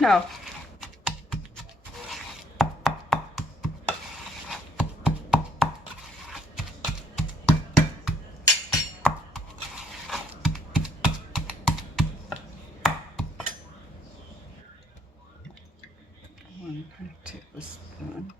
No. One tablespoon.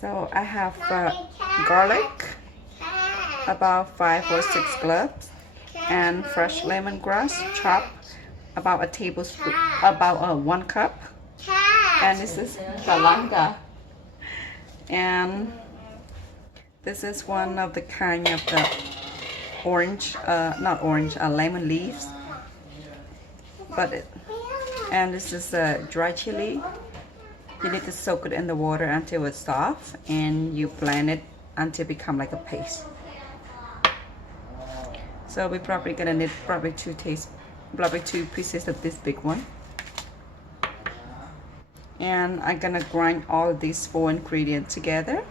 So I have garlic, about 5 or 6 cloves, and fresh lemongrass chopped, about a tablespoon, about 1 cup. And this is galanga, and this is one of the kind of the orange, not orange, lemon leaves. And this is dry chili. You need to soak it in the water until it's soft, and you blend it until it become like a paste. So we're probably gonna need probably two pieces of this big one. And I'm gonna grind all these 4 ingredients together.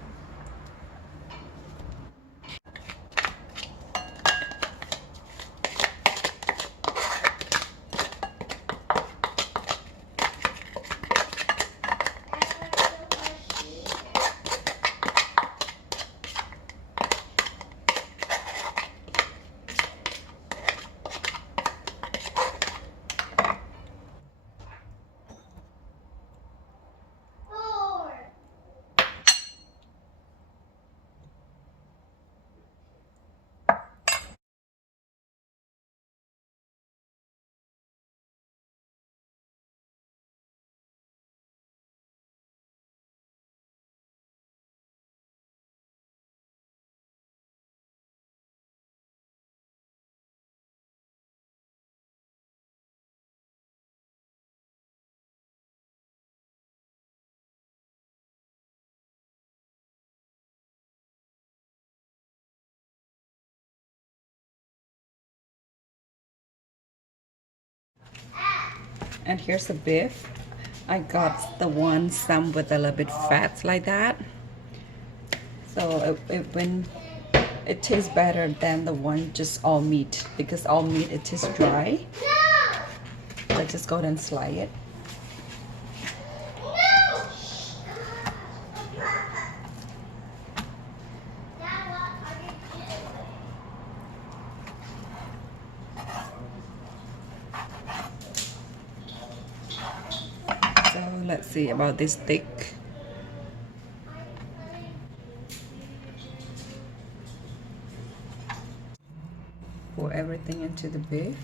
And here's the beef. I got the one some with a little bit fat like that. So when it tastes better than the one just all meat, because all meat it tastes dry. Let's just go ahead and slide it. So let's see about this thick. Pour everything into the beef.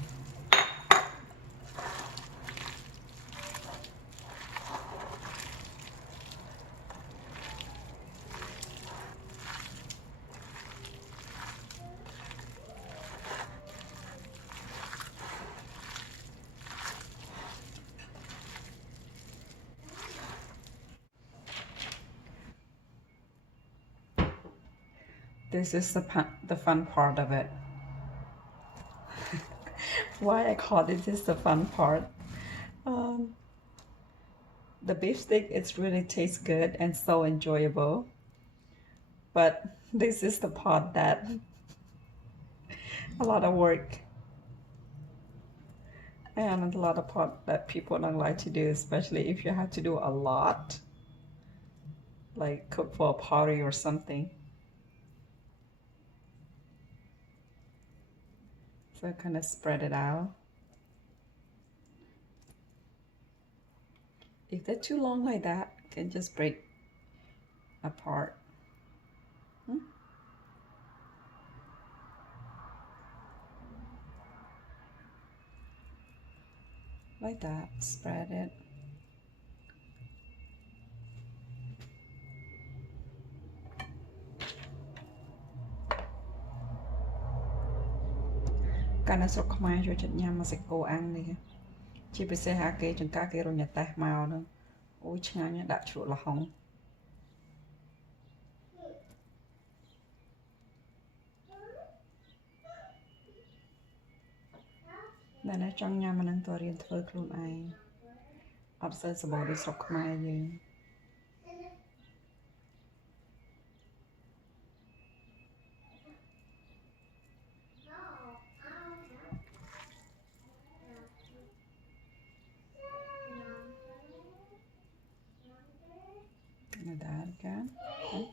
This is the fun part of it. Why I call this is the fun part. The beef steak, it really tastes good and so enjoyable. But this is the part that a lot of work. And a lot of part that people don't like to do, especially if you have to do a lot, like cook for a party or something. So kind of spread it out. If they're too long like that, you can just break apart. Like that, spread it. Cả nó sọc Khmerជួយចិត្តញ៉ាំមកសាច់គោអាំងនេះជាពិសេសអាគេចង្ការគេរញតេះមកហ្នឹងអូយឆ្ងាញ់ដាក់ជ្រក់ល្ហុងតែនេះចង់ញ៉ាំអាហ្នឹងតើរៀនធ្វើខ្លួនឯងអត់សូវសបោដូចស្រុកខ្មែរយើង Like that again. Okay.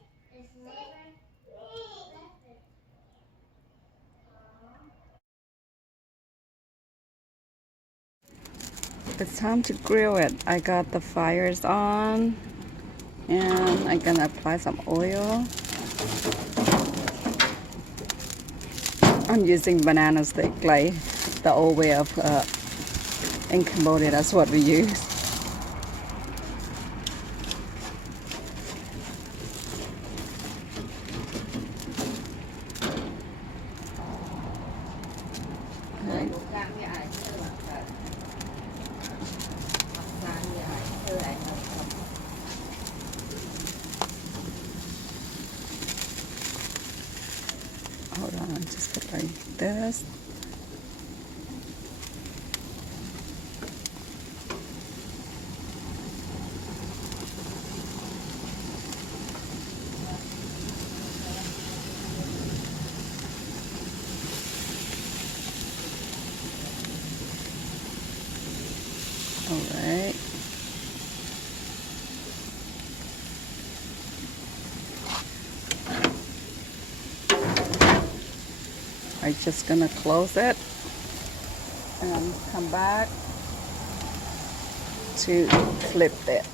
It's time to grill it. I got the fires on and I'm gonna apply some oil. I'm using banana stick like the old way of in Cambodia. That's what we use. Hold on, just put like this. All right. I'm just gonna close it and come back to flip it.